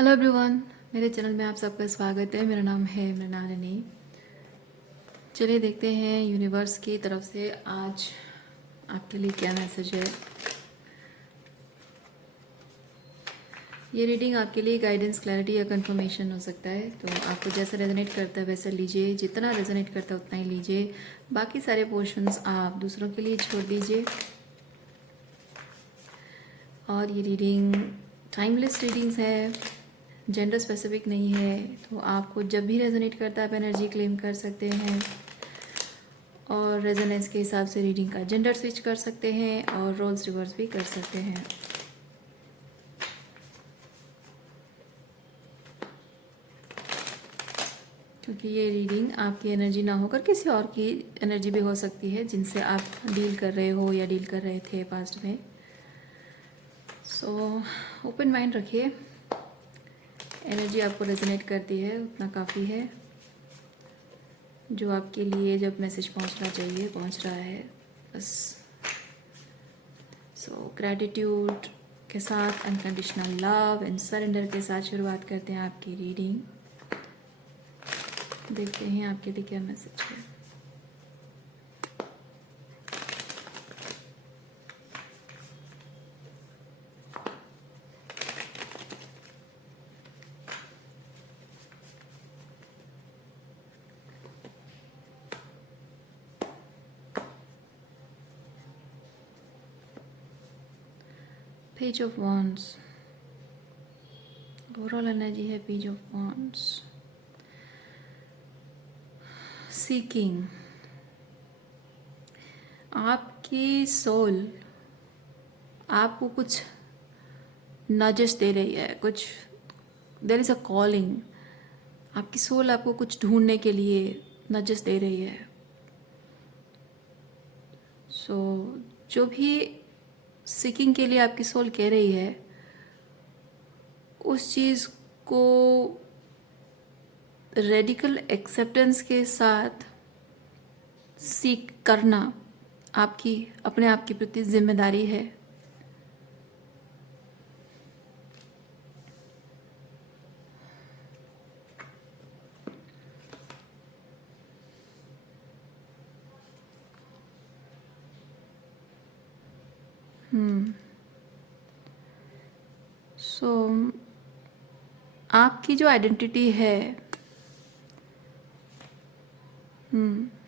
Hello everyone, मेरे channel में आप सबका स्वागत है। मेरा नाम है मृणालिनी। चलिए देखते हैं यूनिवर्स की तरफ से आज आपके लिए क्या मैसेज है। ये रीडिंग आपके लिए गाइडेंस, क्लैरिटी या कंफर्मेशन हो सकता है, तो आपको जैसा रेजोनेट करता है वैसा लीजिए। जितना रेजोनेट करता है उतना ही लीजिए। बाकी सारे पोर्शंस आप दूसरों के लिए छोड़ दीजिए। और ये रीडिंग टाइमलेस रीडिंग्स है, जेंडर स्पेसिफिक नहीं है, तो आपको जब भी रेजोनेट करता है आप एनर्जी क्लेम कर सकते हैं और रेजोनेंस के हिसाब से रीडिंग का जेंडर स्विच कर सकते हैं और रोल्स रिवर्स भी कर सकते हैं। क्योंकि ये रीडिंग आपकी एनर्जी ना होकर किसी और की एनर्जी भी हो सकती है जिनसे आप डील कर रहे हो या डील कर रहे थे पास्ट में। सो ओपन माइंड रखिए। एनर्जी आपको रेजोनेट करती है उतना काफ़ी है। जो आपके लिए जब मैसेज पहुंचना चाहिए पहुंच रहा है बस। सो ग्रैटिट्यूड के साथ, अनकंडीशनल लव एंड सरेंडर के साथ शुरुआत करते हैं आपकी रीडिंग। देखते हैं आपके लिए क्या मैसेज है। Page of wands, overall energy है पेज ऑफ वॉन्ड्स। सीकिंग, आपकी सोल आपको कुछ नजस दे रही है, कुछ देयर इज़ अ कॉलिंग। आपकी सोल आपको कुछ ढूंढने के लिए नजस दे रही है। सो जो भी सीकिंग के लिए आपकी सोल कह रही है उस चीज़ को रेडिकल एक्सेप्टेंस के साथ सीख करना आपकी अपने आप के प्रति जिम्मेदारी है। सो आपकी जो आइडेंटिटी है,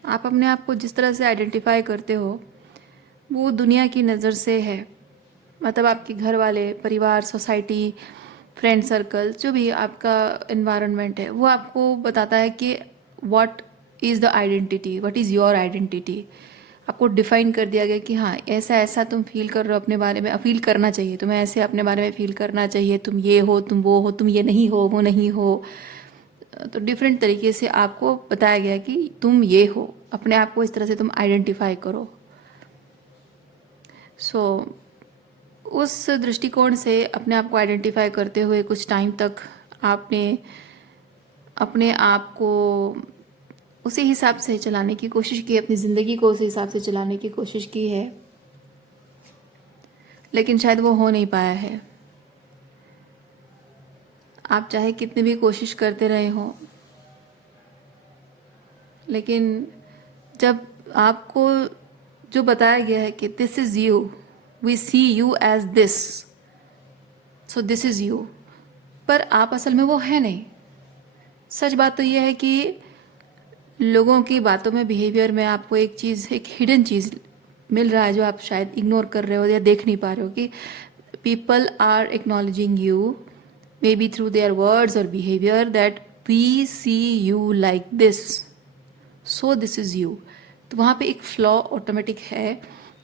आप अपने आप को जिस तरह से आइडेंटिफाई करते हो वो दुनिया की नज़र से है। मतलब आपके घर वाले, परिवार, सोसाइटी, फ्रेंड सर्कल, जो भी आपका एनवायरनमेंट है वो आपको बताता है कि what is the identity, what is your identity. आपको डिफाइन कर दिया गया कि हाँ ऐसा ऐसा तुम फील कर रहे हो अपने बारे में, फील करना चाहिए तुम्हें, ऐसे अपने बारे में फील करना चाहिए, तुम ये हो, तुम वो हो, तुम ये नहीं हो, वो नहीं हो। तो डिफरेंट तरीके से आपको बताया गया कि तुम ये हो, अपने आप को इस तरह से तुम आइडेंटिफाई करो। सो उस दृष्टिकोण से अपने आप को आइडेंटिफाई करते हुए कुछ टाइम तक आपने अपने आप को उसी हिसाब से चलाने की कोशिश की, अपनी ज़िंदगी को उसी हिसाब से चलाने की कोशिश की है, लेकिन शायद वो हो नहीं पाया है। आप चाहे कितनी भी कोशिश करते रहे हों, लेकिन जब आपको जो बताया गया है कि this is you, we see you as this, so this is you, पर आप असल में वो है नहीं। सच बात तो यह है कि लोगों की बातों में, बिहेवियर में आपको एक चीज़, एक हिडन चीज़ मिल रहा है जो आप शायद इग्नोर कर रहे हो या देख नहीं पा रहे हो कि people are acknowledging you may be through their words और behaviour that we see you like this, so this is you. तो वहाँ पे एक फ्लॉ ऑटोमेटिक है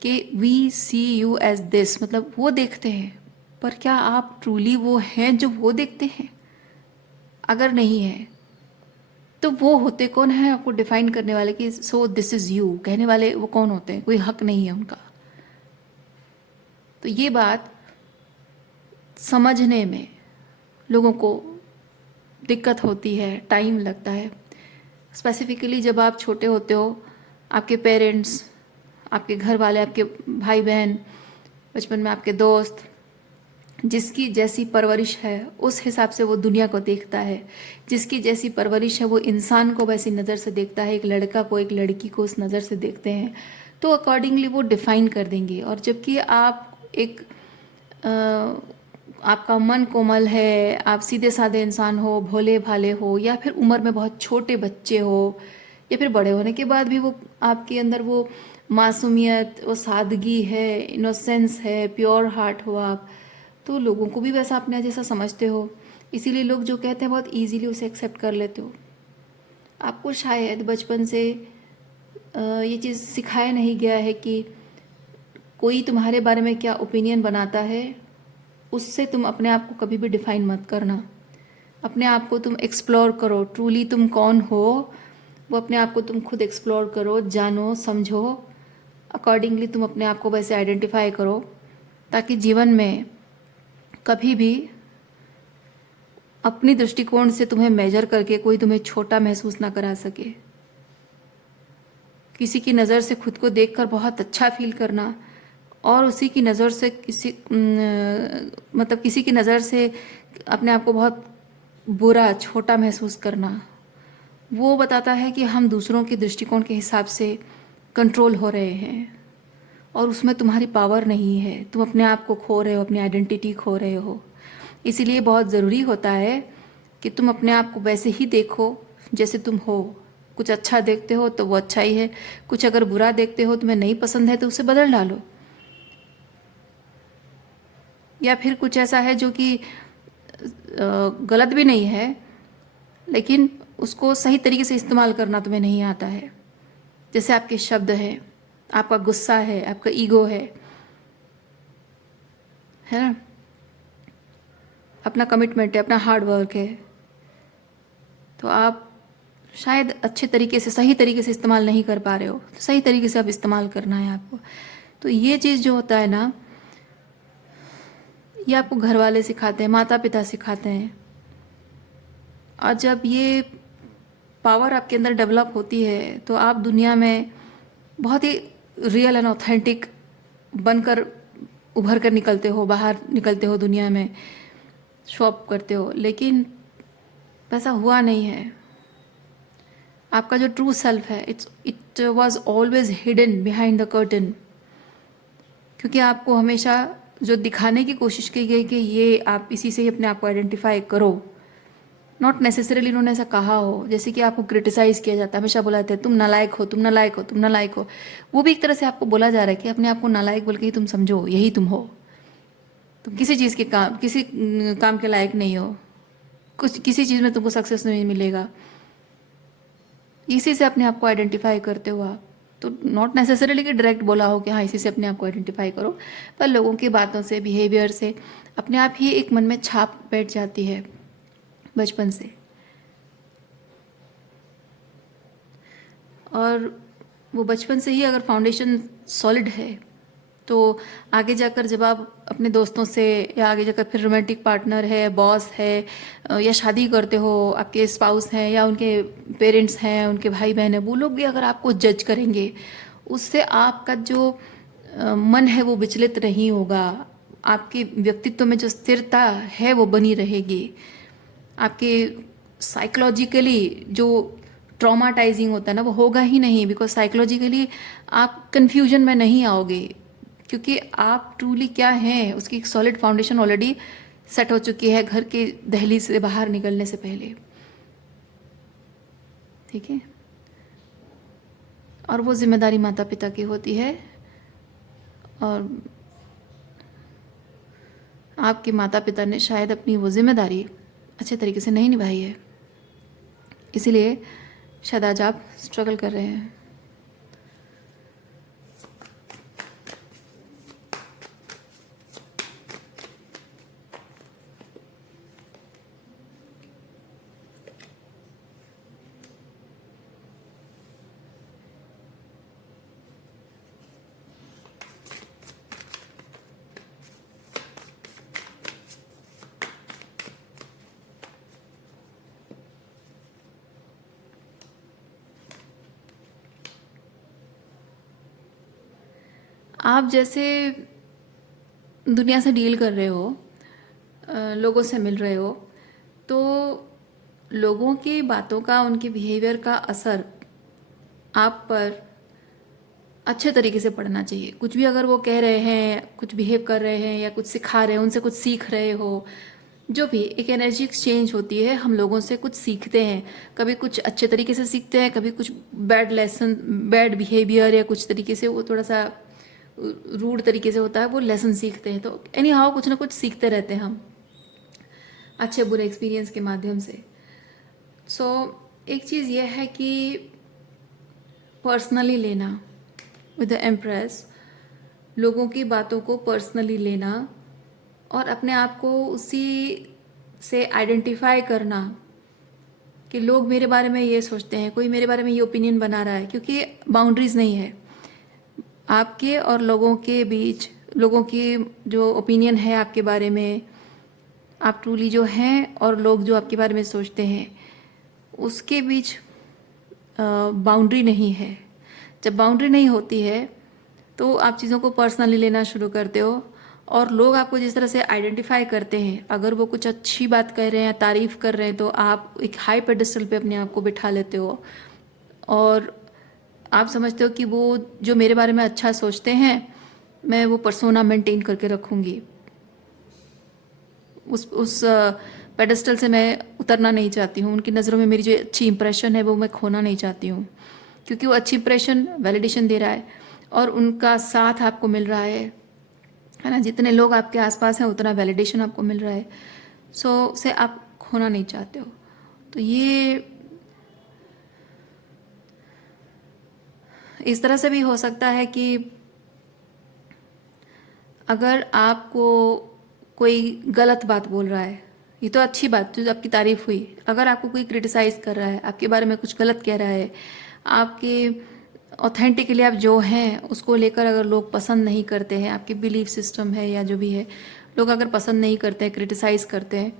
कि we see you as this, मतलब वो देखते हैं, पर क्या आप ट्रूली वो हैं जो वो देखते हैं? अगर नहीं है तो वो होते कौन है आपको डिफाइन करने वाले कि सो दिस इज़ यू कहने वाले? वो कौन होते हैं? कोई हक नहीं है उनका। तो ये बात समझने में लोगों को दिक्कत होती है, टाइम लगता है। स्पेसिफिकली जब आप छोटे होते हो, आपके पेरेंट्स, आपके घर वाले, आपके भाई बहन, बचपन में आपके दोस्त, जिसकी जैसी परवरिश है उस हिसाब से वो दुनिया को देखता है, जिसकी जैसी परवरिश है वो इंसान को वैसी नज़र से देखता है, एक लड़का को एक लड़की को उस नज़र से देखते हैं, तो अकॉर्डिंगली वो डिफ़ाइन कर देंगे। और जबकि आप एक आपका मन कोमल है, आप सीधे साधे इंसान हो, भोले भाले हो, या फिर उम्र में बहुत छोटे बच्चे हो, या फिर बड़े होने के बाद भी वो आपके अंदर वो मासूमियत, वो सादगी है, इनोसेंस है, प्योर हार्ट हो आप, तो लोगों को भी वैसा अपने जैसा समझते हो। इसीलिए लोग जो कहते हैं बहुत इजीली उसे एक्सेप्ट कर लेते हो। आपको शायद बचपन से ये चीज़ सिखाया नहीं गया है कि कोई तुम्हारे बारे में क्या ओपिनियन बनाता है उससे तुम अपने आप को कभी भी डिफाइन मत करना। अपने आप को तुम एक्सप्लोर करो, ट्रूली तुम कौन हो वो अपने आप को तुम खुद एक्सप्लोर करो, जानो, समझो, अकॉर्डिंगली तुम अपने आप को वैसे आइडेंटिफाई करो, ताकि जीवन में कभी भी अपनी दृष्टिकोण से तुम्हें मेजर करके कोई तुम्हें छोटा महसूस ना करा सके। किसी की नज़र से खुद को देखकर बहुत अच्छा फील करना और उसी की नज़र से मतलब किसी की नज़र से अपने आप को बहुत बुरा, छोटा महसूस करना, वो बताता है कि हम दूसरों के दृष्टिकोण के हिसाब से कंट्रोल हो रहे हैं और उसमें तुम्हारी पावर नहीं है। तुम अपने आप को खो रहे हो, अपनी आइडेंटिटी खो रहे हो। इसीलिए बहुत ज़रूरी होता है कि तुम अपने आप को वैसे ही देखो जैसे तुम हो। कुछ अच्छा देखते हो तो वो अच्छा ही है, कुछ अगर बुरा देखते हो, तुम्हें नहीं पसंद है तो उसे बदल डालो। या फिर कुछ ऐसा है जो कि गलत भी नहीं है, लेकिन उसको सही तरीके से इस्तेमाल करना तुम्हें नहीं आता है। जैसे आपके शब्द हैं, आपका गुस्सा है, आपका ईगो है ना, अपना कमिटमेंट है, अपना हार्ड वर्क है, तो आप शायद अच्छे तरीके से, सही तरीके से इस्तेमाल नहीं कर पा रहे हो, तो सही तरीके से अब इस्तेमाल करना है आपको। तो ये चीज़ जो होता है ना, ये आपको घर वाले सिखाते हैं, माता पिता सिखाते हैं। और जब ये पावर आपके अंदर डेवलप होती है तो आप दुनिया में बहुत ही रियल एंड ऑथेंटिक बनकर उभर कर निकलते हो, बाहर निकलते हो दुनिया में, शो अप करते हो। लेकिन वैसा हुआ नहीं है। आपका जो ट्रू सेल्फ है, it was always hidden behind the curtain, क्योंकि आपको हमेशा जो दिखाने की कोशिश की गई कि ये आप इसी से ही अपने आप को आइडेंटिफाई करो, नॉट नेसेसरीली उन्होंने ऐसा कहा हो। जैसे कि आपको क्रिटिसाइज किया जाता है, हमेशा बोला जाता है तुम नालायक हो, तुम नालायक हो, तुम नालायक हो। वो भी एक तरह से आपको बोला जा रहा है कि अपने आप को नालायक बोल के ही तुम समझो, यही तुम हो, तुम किसी चीज़ के काम, किसी काम के लायक नहीं हो, कुछ किसी चीज़ में तुमको सक्सेस नहीं मिलेगा। इसी से अपने आप को आइडेंटिफाई करते हो आप। तो नॉट नेसेसरीली कि डायरेक्ट बोला हो कि हाँ इसी से अपने आप को आइडेंटिफाई करो, पर लोगों की बातों से, बिहेवियर से अपने आप ही एक मन में छाप बैठ जाती है बचपन से। और वो बचपन से ही अगर फाउंडेशन सॉलिड है तो आगे जाकर जब आप अपने दोस्तों से, या आगे जाकर फिर रोमांटिक पार्टनर है, बॉस है, या शादी करते हो, आपके स्पाउस हैं या उनके पेरेंट्स हैं, उनके भाई बहन हैं, वो लोग भी अगर आपको जज करेंगे, उससे आपका जो मन है वो विचलित नहीं होगा। आपके व्यक्तित्व में जो स्थिरता है वो बनी रहेगी। आपके साइकोलॉजिकली जो ट्रॉमाटाइजिंग होता है ना वो होगा ही नहीं, बिकॉज साइकोलॉजिकली आप कंफ्यूजन में नहीं आओगे, क्योंकि आप ट्रूली क्या हैं उसकी एक सॉलिड फाउंडेशन ऑलरेडी सेट हो चुकी है घर के दहलीज से बाहर निकलने से पहले। ठीक है, और वो जिम्मेदारी माता पिता की होती है, और आपके माता पिता ने शायद अपनी वो जिम्मेदारी अच्छे तरीके से नहीं निभाई है, इसीलिए शायद आज आप स्ट्रगल कर रहे हैं। आप जैसे दुनिया से डील कर रहे हो लोगों से मिल रहे हो, तो लोगों की बातों का, उनके बिहेवियर का असर आप पर अच्छे तरीके से पढ़ना चाहिए। कुछ भी अगर वो कह रहे हैं, कुछ बिहेव कर रहे हैं या कुछ सिखा रहे हैं, उनसे कुछ सीख रहे हो, जो भी एक एनर्जी एक्सचेंज होती है, हम लोगों से कुछ सीखते हैं। कभी कुछ अच्छे तरीके से सीखते हैं, कभी कुछ बैड लेसन, बैड बिहेवियर या कुछ तरीके से वो थोड़ा सा रूड तरीके से होता है, वो लेसन सीखते हैं। तो एनी हाउ कुछ ना कुछ सीखते रहते हैं हम अच्छे बुरे एक्सपीरियंस के माध्यम से। सो एक चीज़ यह है कि पर्सनली लेना विद द एम्प्रेस, लोगों की बातों को पर्सनली लेना और अपने आप को उसी से आइडेंटिफाई करना कि लोग मेरे बारे में ये सोचते हैं, कोई मेरे बारे में ये ओपिनियन बना रहा है, क्योंकि बाउंड्रीज नहीं है आपके और लोगों के बीच। लोगों की जो ओपिनियन है आपके बारे में, आप ट्रूली जो हैं और लोग जो आपके बारे में सोचते हैं, उसके बीच बाउंड्री नहीं है। जब बाउंड्री नहीं होती है तो आप चीज़ों को पर्सनली लेना शुरू करते हो और लोग आपको जिस तरह से आइडेंटिफाई करते हैं, अगर वो कुछ अच्छी बात कह रहे हैं, तारीफ कर रहे हैं, तो आप एक हाई पेडेस्टल पे अपने आप को बिठा लेते हो और आप समझते हो कि वो जो मेरे बारे में अच्छा सोचते हैं, मैं वो पर्सोना मेंटेन करके रखूँगी। उस पेडेस्टल से मैं उतरना नहीं चाहती हूँ। उनकी नज़रों में मेरी जो अच्छी इंप्रेशन है वो मैं खोना नहीं चाहती हूँ, क्योंकि वो अच्छी इंप्रेशन वैलिडेशन दे रहा है और उनका साथ आपको मिल रहा है ना। जितने लोग आपके आसपास हैं उतना वैलिडेशन आपको मिल रहा है, सो उसे आप खोना नहीं चाहते हो। तो ये इस तरह से भी हो सकता है कि अगर आपको कोई गलत बात बोल रहा है, ये तो अच्छी बात जो आपकी तारीफ हुई, अगर आपको कोई क्रिटिसाइज कर रहा है, आपके बारे में कुछ गलत कह रहा है, आपके ऑथेंटिकली आप जो हैं उसको लेकर अगर लोग पसंद नहीं करते हैं, आपकी बिलीफ सिस्टम है या जो भी है, लोग अगर पसंद नहीं करते हैं, क्रिटिसाइज करते हैं,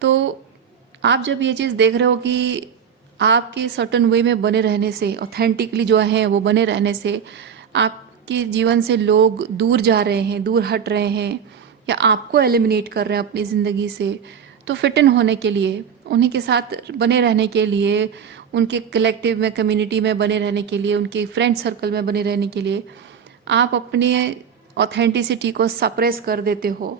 तो आप जब ये चीज़ देख रहे हो कि आपके सर्टन वे में बने रहने से, ऑथेंटिकली जो है वो बने रहने से आपके जीवन से लोग दूर जा रहे हैं, दूर हट रहे हैं या आपको एलिमिनेट कर रहे हैं अपनी ज़िंदगी से, तो फिट इन होने के लिए, उन्हीं के साथ बने रहने के लिए, उनके कलेक्टिव में, कम्युनिटी में बने रहने के लिए, उनके फ्रेंड सर्कल में बने रहने के लिए आप अपने ऑथेंटिसिटी को सप्रेस कर देते हो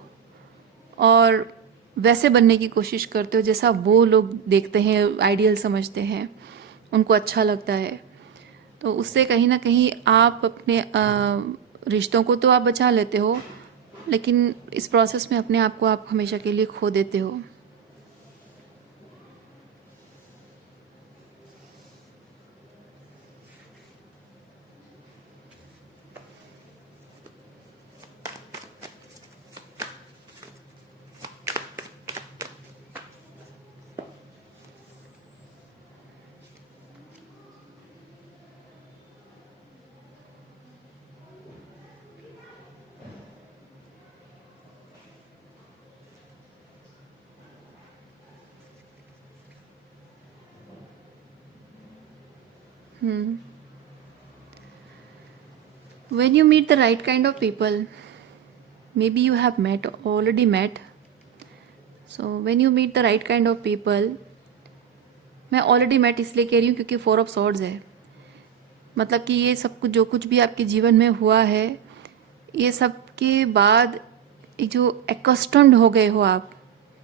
और वैसे बनने की कोशिश करते हो जैसा वो लोग देखते हैं, आइडियल समझते हैं, उनको अच्छा लगता है। तो उससे कहीं ना कहीं आप अपने रिश्तों को तो आप बचा लेते हो, लेकिन इस प्रोसेस में अपने आप को आप हमेशा के लिए खो देते हो। When you meet the right kind of people, maybe you have already met. So when you meet the right kind of people, मैं ऑलरेडी मेट इसलिए कह रही हूँ क्योंकि 4 ऑफ सॉर्ड्स है। मतलब कि ये सब कुछ, जो कुछ भी आपके जीवन में हुआ है, ये सब के बाद एक जो एकस्टम्ड हो गए हो आप,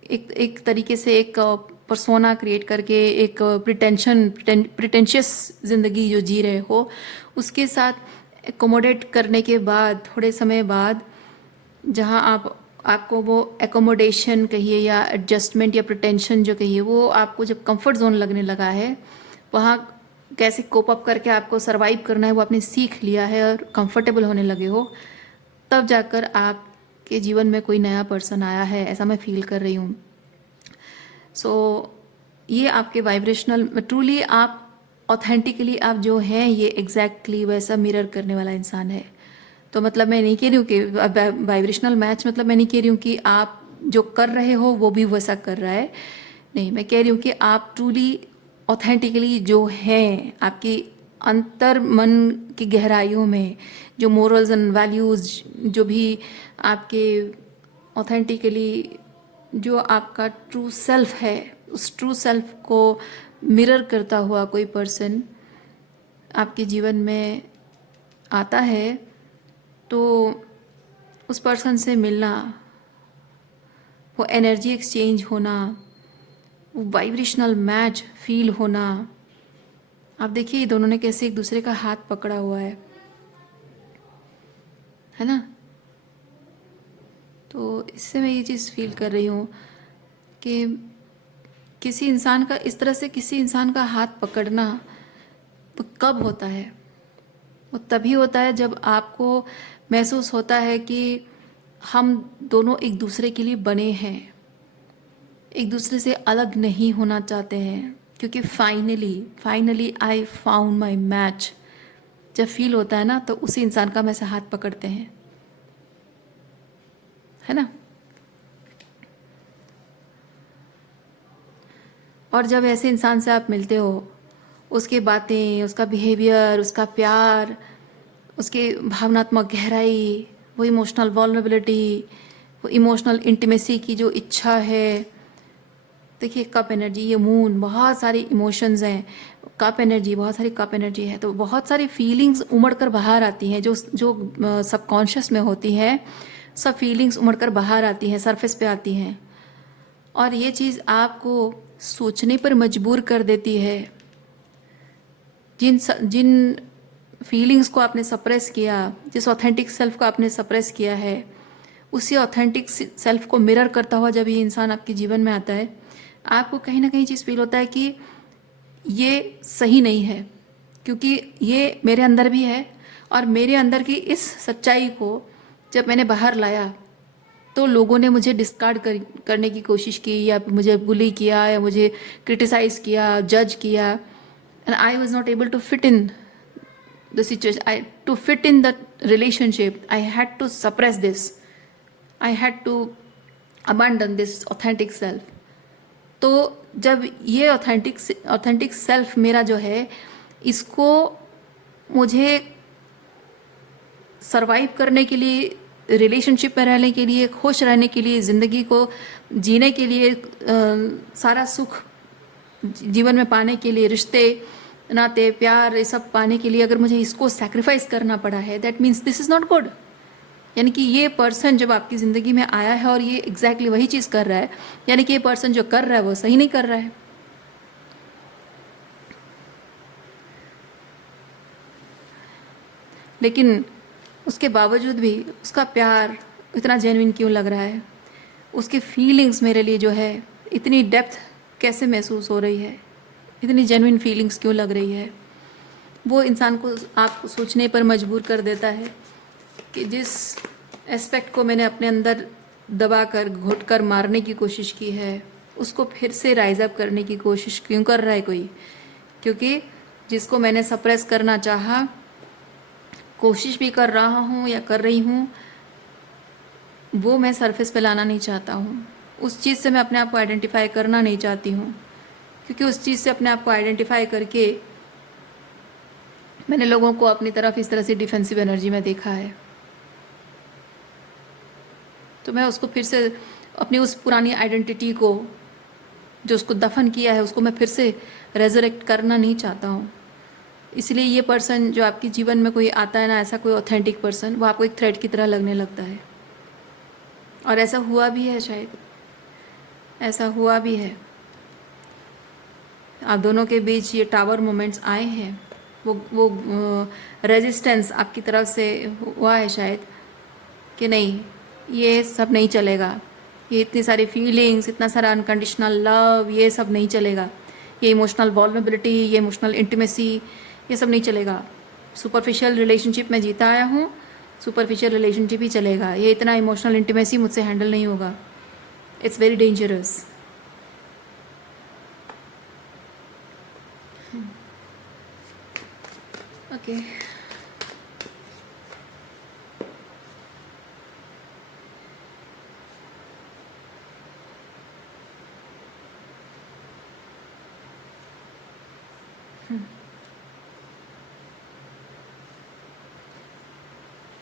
एक तरीके से एक पर्सोना क्रिएट करके, एक प्रिटेंशियस ज़िंदगी जो जी रहे हो, उसके साथ एकोमोडेट करने के बाद थोड़े समय बाद, जहाँ आपको वो एकोमोडेशन कहिए या एडजस्टमेंट या प्रिटेंशन जो कहिए, वो आपको जब कंफर्ट जोन लगने लगा है, वहाँ कैसे कोप अप करके आपको सरवाइव करना है वो आपने सीख लिया है और कंफर्टेबल होने लगे हो, तब जाकर आपके जीवन में कोई नया पर्सन आया है, ऐसा मैं फील कर रही हूँ। सो ये आपके वाइब्रेशनल, ट्रूली आप ऑथेंटिकली आप जो हैं, ये एग्जैक्टली वैसा मिरर करने वाला इंसान है। तो मतलब मैं नहीं कह रही हूँ कि वाइब्रेशनल मैच, मतलब मैं नहीं कह रही हूँ कि आप जो कर रहे हो वो भी वैसा कर रहा है, नहीं, मैं कह रही हूँ कि आप ट्रूली ऑथेंटिकली जो हैं, आपकी अंतर मन की गहराइयों में जो मोरल्स एंड वैल्यूज़ जो भी आपके ऑथेंटिकली जो आपका ट्रू सेल्फ है, उस ट्रू सेल्फ को मिरर करता हुआ कोई पर्सन आपके जीवन में आता है, तो उस पर्सन से मिलना, वो एनर्जी एक्सचेंज होना, वो वाइब्रेशनल मैच फील होना। आप देखिए ये दोनों ने कैसे एक दूसरे का हाथ पकड़ा हुआ है ना। तो इससे मैं ये चीज़ फील कर रही हूँ कि किसी इंसान का इस तरह से किसी इंसान का हाथ पकड़ना वो कब होता है? वो तभी होता है जब आपको महसूस होता है कि हम दोनों एक दूसरे के लिए बने हैं, एक दूसरे से अलग नहीं होना चाहते हैं, क्योंकि finally I found my match. जब फील होता है ना, तो उसी इंसान का हम ऐसे हाथ पकड़ते हैं, है ना। और जब ऐसे इंसान से आप मिलते हो, उसकी बातें, उसका बिहेवियर, उसका प्यार, उसकी भावनात्मक गहराई, वो इमोशनल वल्नरेबिलिटी, वो इमोशनल इंटीमेसी की जो इच्छा है। देखिए कप एनर्जी, ये मून, बहुत सारी इमोशंस हैं। कप एनर्जी, बहुत सारी कप एनर्जी है, तो बहुत सारी फीलिंग्स उमड़ कर बाहर आती हैं, जो जो सबकॉन्शियस में होती हैं। सब फीलिंग्स उमड़ कर बाहर आती हैं, सरफेस पे आती हैं, और ये चीज़ आपको सोचने पर मजबूर कर देती है। जिन फीलिंग्स को आपने सप्रेस किया, जिस ऑथेंटिक सेल्फ को आपने सप्रेस किया है, उसी ऑथेंटिक सेल्फ को मिरर करता हुआ जब ये इंसान आपके जीवन में आता है, आपको कहीं ना कहीं चीज़ फील होता है कि ये सही नहीं है, क्योंकि ये मेरे अंदर भी है, और मेरे अंदर की इस सच्चाई को जब मैंने बाहर लाया, तो लोगों ने मुझे करने की कोशिश की, या मुझे बुली किया, या मुझे क्रिटिसाइज किया, जज किया, and I was not able to fit in the situation. To fit in that relationship, I had to suppress this. I had to abandon this authentic self. तो जब ये ऑथेंटिक सेल्फ मेरा जो है, इसको मुझे सरवाइव करने के लिए, रिलेशनशिप में रहने के लिए, खुश रहने के लिए, ज़िंदगी को जीने के लिए, सारा सुख जीवन में पाने के लिए, रिश्ते नाते प्यार ये सब पाने के लिए अगर मुझे इसको सैक्रिफाइस करना पड़ा है, that means this is not good. यानी कि ये पर्सन जब आपकी ज़िंदगी में आया है और ये एग्जैक्टली वही चीज़ कर रहा है, यानी कि ये पर्सन जो कर रहा है वो सही नहीं कर रहा है। लेकिन उसके बावजूद भी उसका प्यार इतना जेन्युइन क्यों लग रहा है, उसकी फीलिंग्स मेरे लिए जो है इतनी डेप्थ कैसे महसूस हो रही है, इतनी जेन्युइन फीलिंग्स क्यों लग रही है, वो इंसान को आपको सोचने पर मजबूर कर देता है कि जिस एस्पेक्ट को मैंने अपने अंदर दबा कर, घुट कर मारने की कोशिश की है, उसको फिर से राइज अप करने की कोशिश क्यों कर रहा है कोई? क्योंकि जिसको मैंने सप्रेस करना चाहा, कोशिश भी कर रहा हूँ या कर रही हूँ, वो मैं सरफेस पे लाना नहीं चाहता हूँ। उस चीज़ से मैं अपने आप को आइडेंटिफाई करना नहीं चाहती हूँ, क्योंकि उस चीज़ से अपने आप को आइडेंटिफाई करके मैंने लोगों को अपनी तरफ इस तरह से डिफेंसिव एनर्जी में देखा है। तो मैं उसको फिर से अपनी उस पुरानी आइडेंटिटी को, जो उसको दफन किया है, उसको मैं फिर से रेजरेक्ट करना नहीं चाहता हूँ। इसलिए ये पर्सन जो आपके जीवन में कोई आता है ना, ऐसा कोई ऑथेंटिक पर्सन, वो आपको एक थ्रेट की तरह लगने लगता है। और ऐसा हुआ भी है, शायद ऐसा हुआ भी है। आप दोनों के बीच ये टावर मोमेंट्स आए हैं, वो रेजिस्टेंस आपकी तरफ से हुआ है शायद, कि नहीं ये सब नहीं चलेगा, ये इतनी सारी फीलिंग्स, इतना सारा अनकंडीशनल लव, ये सब नहीं चलेगा, ये इमोशनल वल्नरेबिलिटी, ये इमोशनल इंटीमेसी, ये सब नहीं चलेगा। सुपरफिशियल रिलेशनशिप में जीता आया हूँ, सुपरफिशियल रिलेशनशिप ही चलेगा, ये इतना इमोशनल इंटीमेसी मुझसे हैंडल नहीं होगा, इट्स वेरी डेंजरस। ओके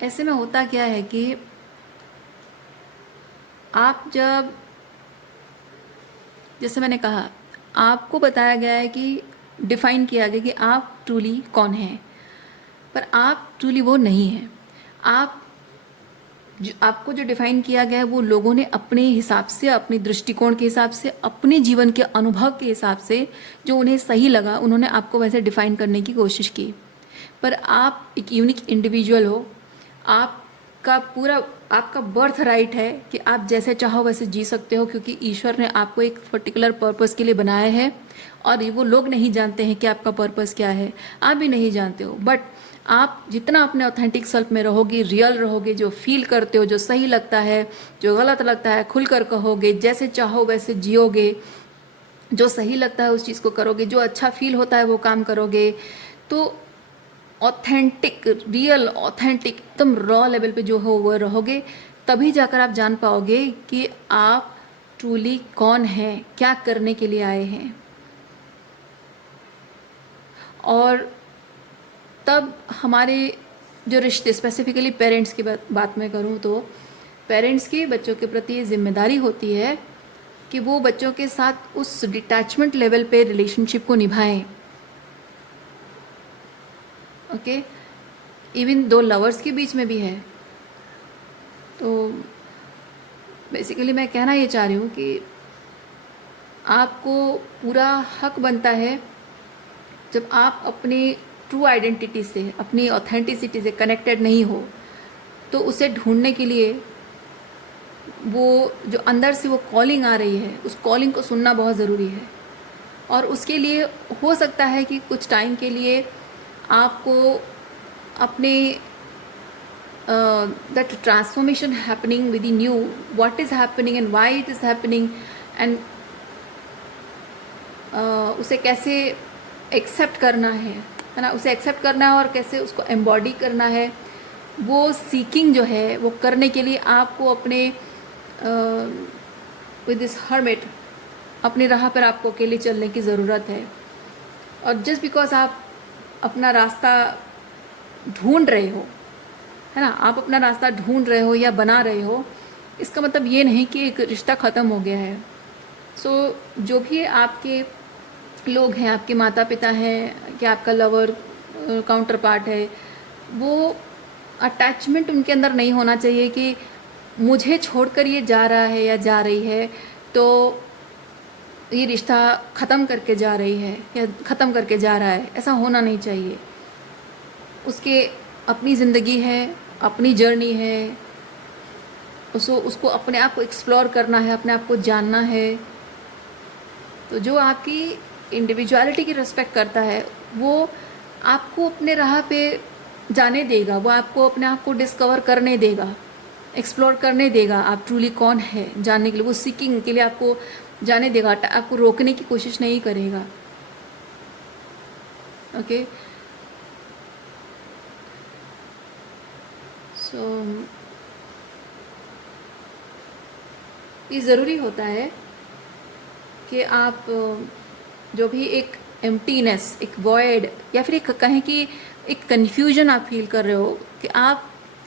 ऐसे में होता क्या है कि आप जब जैसे मैंने कहा, आपको बताया गया है कि डिफाइन किया गया कि आप ट्रूली कौन हैं, पर आप ट्रूली वो नहीं हैं। आपको जो डिफाइन किया गया है वो लोगों ने अपने हिसाब से, अपने दृष्टिकोण के हिसाब से, अपने जीवन के अनुभव के हिसाब से जो उन्हें सही लगा, उन्होंने आपको वैसे डिफाइन करने की कोशिश की। पर आप एक यूनिक इंडिविजुअल हो। आपका बर्थ राइट है कि आप जैसे चाहो वैसे जी सकते हो, क्योंकि ईश्वर ने आपको एक पर्टिकुलर पर्पस के लिए बनाया है। और वो लोग नहीं जानते हैं कि आपका पर्पस क्या है, आप भी नहीं जानते हो। बट आप जितना अपने ऑथेंटिक सेल्फ में रहोगे, रियल रहोगे, जो फील करते हो, जो सही लगता है, जो गलत लगता है, खुलकर कहोगे, जैसे चाहो वैसे जियोगे, जो सही लगता है उस चीज़ को करोगे, जो अच्छा फील होता है वो काम करोगे, तो ऑथेंटिक, रियल ऑथेंटिक, एकदम रॉ लेवल पे जो हो वो रहोगे, तभी जाकर आप जान पाओगे कि आप ट्रूली कौन हैं, क्या करने के लिए आए हैं। और तब हमारे जो रिश्ते, स्पेसिफिकली पेरेंट्स की बात मैं करूँ तो पेरेंट्स की बच्चों के प्रति ये जिम्मेदारी होती है कि वो बच्चों के साथ उस डिटैचमेंट लेवल पे रिलेशनशिप को निभाएं। ओके, इवन दो लवर्स के बीच में भी है। तो बेसिकली मैं कहना ये चाह रही हूँ कि आपको पूरा हक बनता है, जब आप अपनी ट्रू आइडेंटिटी से, अपनी ऑथेंटिसिटी से कनेक्टेड नहीं हो, तो उसे ढूंढने के लिए वो जो अंदर से वो कॉलिंग आ रही है, उस कॉलिंग को सुनना बहुत ज़रूरी है। और उसके लिए हो सकता है कि कुछ टाइम के लिए आपको अपने that transformation happening within you, what is happening and why it is happening, and उसे कैसे एक्सेप्ट करना है ना, उसे एक्सेप्ट करना है और कैसे उसको एम्बॉडी करना है, वो सीकिंग जो है वो करने के लिए आपको अपने विद दिस हर्मिट, अपनी राह पर आपको अकेले चलने की ज़रूरत है। और जस्ट बिकॉज आप अपना रास्ता ढूंढ रहे हो, है ना, आप अपना रास्ता ढूंढ रहे हो या बना रहे हो, इसका मतलब ये नहीं कि एक रिश्ता ख़त्म हो गया है। सो जो भी आपके लोग हैं, आपके माता पिता हैं, कि आपका लवर काउंटर पार्ट है, वो अटैचमेंट उनके अंदर नहीं होना चाहिए कि मुझे छोड़कर ये जा रहा है या जा रही है तो ये रिश्ता ख़त्म करके जा रही है या ख़त्म करके जा रहा है। ऐसा होना नहीं चाहिए। उसके अपनी ज़िंदगी है, अपनी जर्नी है, उसको अपने आप को एक्सप्लोर करना है, अपने आप को जानना है। तो जो आपकी इंडिविजुअलिटी की रिस्पेक्ट करता है वो आपको अपने राह पे जाने देगा, वो आपको अपने आप को डिस्कवर करने देगा, एक्सप्लोर करने देगा आप ट्रूली कौन है जानने के लिए। वो सीकिंग के लिए आपको जाने देगा, आपको रोकने की कोशिश नहीं करेगा। ओके, सो ये ज़रूरी होता है कि आप जो भी एक एम्प्टीनेस, एक वॉइड, या फिर एक कहें कि एक कन्फ्यूजन आप फील कर रहे हो, कि आप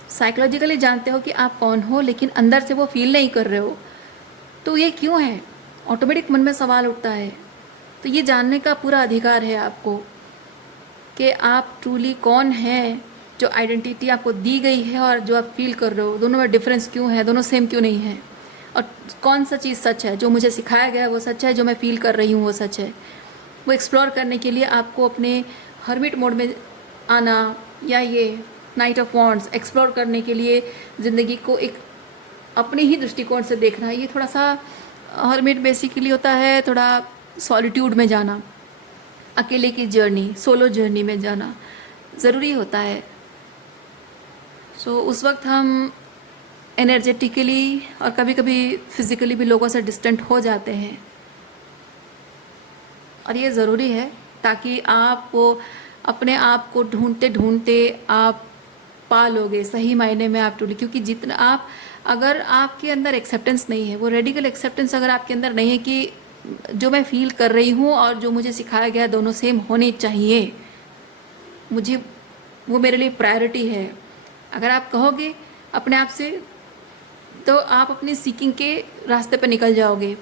साइकोलॉजिकली जानते हो कि आप कौन हो लेकिन अंदर से वो फील नहीं कर रहे हो, तो ये क्यों है? ऑटोमेटिक मन में सवाल उठता है। तो ये जानने का पूरा अधिकार है आपको कि आप ट्रूली कौन हैं, जो आइडेंटिटी आपको दी गई है और जो आप फील कर रहे हो, दोनों में डिफरेंस क्यों है, दोनों सेम क्यों नहीं है, और कौन सा चीज़ सच है। जो मुझे सिखाया गया है वो सच है, जो मैं फील कर रही हूँ वो सच है। वो एक्सप्लोर करने के लिए आपको अपने हर्मिट मोड में आना, या ये नाइट ऑफ वॉन्ड्स एक्सप्लोर करने के लिए ज़िंदगी को एक अपने ही दृष्टिकोण से देखना। ये थोड़ा सा हर्मिट बेसिकली होता है थोड़ा सॉलिट्यूड में जाना, अकेले की जर्नी, सोलो जर्नी में जाना ज़रूरी होता है। सो उस वक्त हम एनर्जेटिकली और कभी कभी फिज़िकली भी लोगों से डिस्टेंट हो जाते हैं, और ये ज़रूरी है ताकि आप वो अपने आप को ढूंढते ढूंढते आप पा लोगे सही मायने में आप ट्रूली। क्योंकि जितना आप, अगर आपके अंदर एक्सेप्टेंस नहीं है, वो रेडिकल एक्सेप्टेंस अगर आपके अंदर नहीं है कि जो मैं फील कर रही हूँ और जो मुझे सिखाया गया दोनों सेम होने चाहिए, मुझे वो मेरे लिए प्रायोरिटी है, अगर आप कहोगे अपने आप से, तो आप अपनी सीकिंग के रास्ते पर निकल जाओगे।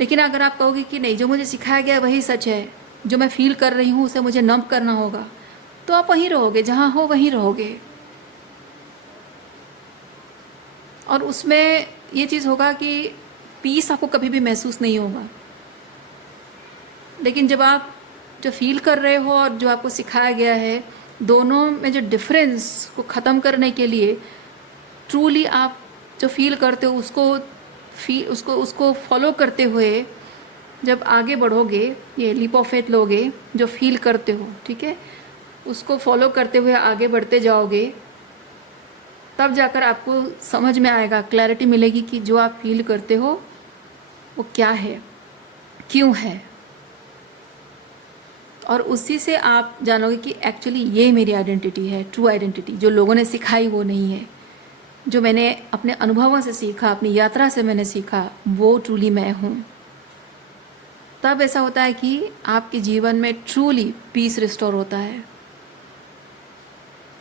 लेकिन अगर आप कहोगे कि नहीं, जो मुझे सिखाया गया है वही सच है, जो मैं फील कर रही हूँ उसे मुझे नम्ब करना होगा, तो आप वहीं रहोगे, जहाँ हो वहीं रहोगे। और उसमें ये चीज़ होगा कि पीस आपको कभी भी महसूस नहीं होगा। लेकिन जब आप जो फील कर रहे हो और जो आपको सिखाया गया है, दोनों में जो डिफरेंस को ख़त्म करने के लिए ट्रूली आप जो फील करते हो उसको फॉलो करते हुए जब आगे बढ़ोगे, ये लीप ऑफ फेथ लोगे, जो फील करते हो, ठीक है, उसको फॉलो करते हुए आगे बढ़ते जाओगे, तब जाकर आपको समझ में आएगा, क्लैरिटी मिलेगी कि जो आप फील करते हो वो क्या है, क्यों है। और उसी से आप जानोगे कि एक्चुअली ये मेरी आइडेंटिटी है, ट्रू आइडेंटिटी, जो लोगों ने सिखाई वो नहीं है, जो मैंने अपने अनुभवों से सीखा, अपनी यात्रा से मैंने सीखा, वो ट्रूली मैं हूँ। तब ऐसा होता है कि आपके जीवन में ट्रूली पीस रिस्टोर होता है,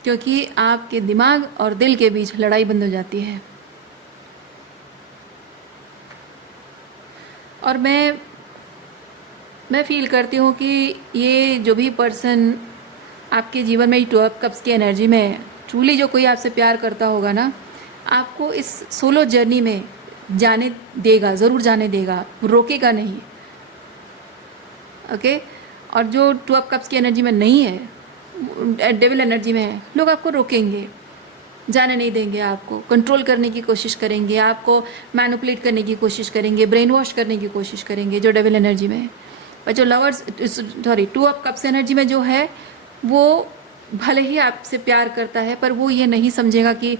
क्योंकि आपके दिमाग और दिल के बीच लड़ाई बंद हो जाती है। और मैं फील करती हूँ कि ये जो भी पर्सन आपके जीवन में 12 कप्स की एनर्जी में ट्रूली जो कोई आपसे प्यार करता होगा ना, आपको इस सोलो जर्नी में जाने देगा, ज़रूर जाने देगा, रोकेगा नहीं। ओके। और जो 12 कप्स की एनर्जी में नहीं है, डेविल एनर्जी में है, लोग आपको रोकेंगे, जाने नहीं देंगे, आपको कंट्रोल करने की कोशिश करेंगे, आपको मैनिपुलेट करने की कोशिश करेंगे, ब्रेन वॉश करने की कोशिश करेंगे, जो डेविल एनर्जी में है। पर जो lovers, sorry, 2 of cups energy में जो है, वो भले ही आपसे प्यार करता है, पर वो ये नहीं समझेगा कि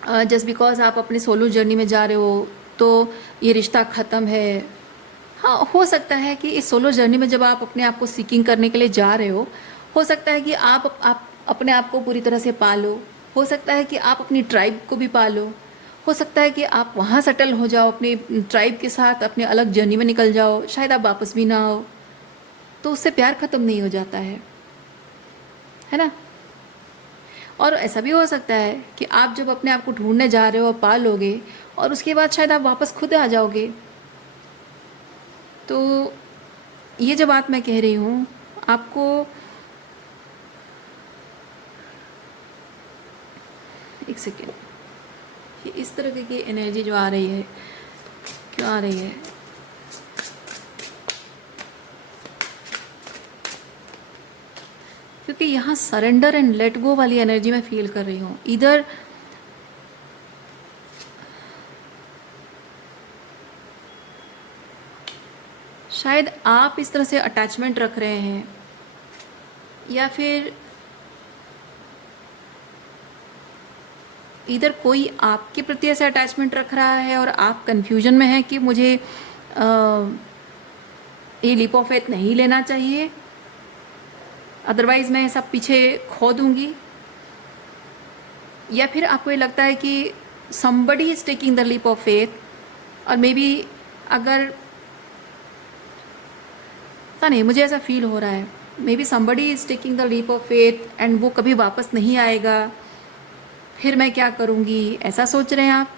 जस्ट बिकॉज आप अपने सोलो जर्नी में जा रहे हो तो ये रिश्ता ख़त्म है। हाँ, हो सकता है कि इस सोलो जर्नी में जब आप अपने आप को सीकिंग करने के लिए जा रहे हो सकता है कि आप अपने आप को पूरी तरह से पालो, हो सकता है कि आप अपनी ट्राइब को भी पालो, हो सकता है कि आप वहाँ सेटल हो जाओ अपनी ट्राइब के साथ, अपने अलग जर्नी में निकल जाओ, शायद आप वापस भी ना आओ, तो उससे प्यार ख़त्म नहीं हो जाता है ना। और ऐसा भी हो सकता है कि आप जब अपने आप को ढूंढने जा रहे हो पा लोगे, और उसके बाद शायद आप वापस खुद आ जाओगे। तो ये जो बात मैं कह रही हूँ आपको, एक सेकेंड, ये इस तरह की एनर्जी जो आ रही है, क्यों आ रही है? क्योंकि यहाँ सरेंडर एंड लेट गो वाली एनर्जी मैं फील कर रही हूँ। इधर शायद आप इस तरह से अटैचमेंट रख रहे हैं, या फिर इधर कोई आपके प्रति ऐसे अटैचमेंट रख रहा है और आप कंफ्यूजन में हैं कि मुझे ये लीप ऑफ फेथ नहीं लेना चाहिए, अदरवाइज़ मैं सब पीछे खो दूंगी। या फिर आपको ये लगता है कि somebody is taking the leap of faith, और मे बी, अगर पता नहीं, मुझे ऐसा फील हो रहा है, may be somebody is taking the leap of faith and वो कभी वापस नहीं आएगा, फिर मैं क्या करूँगी, ऐसा सोच रहे हैं आप।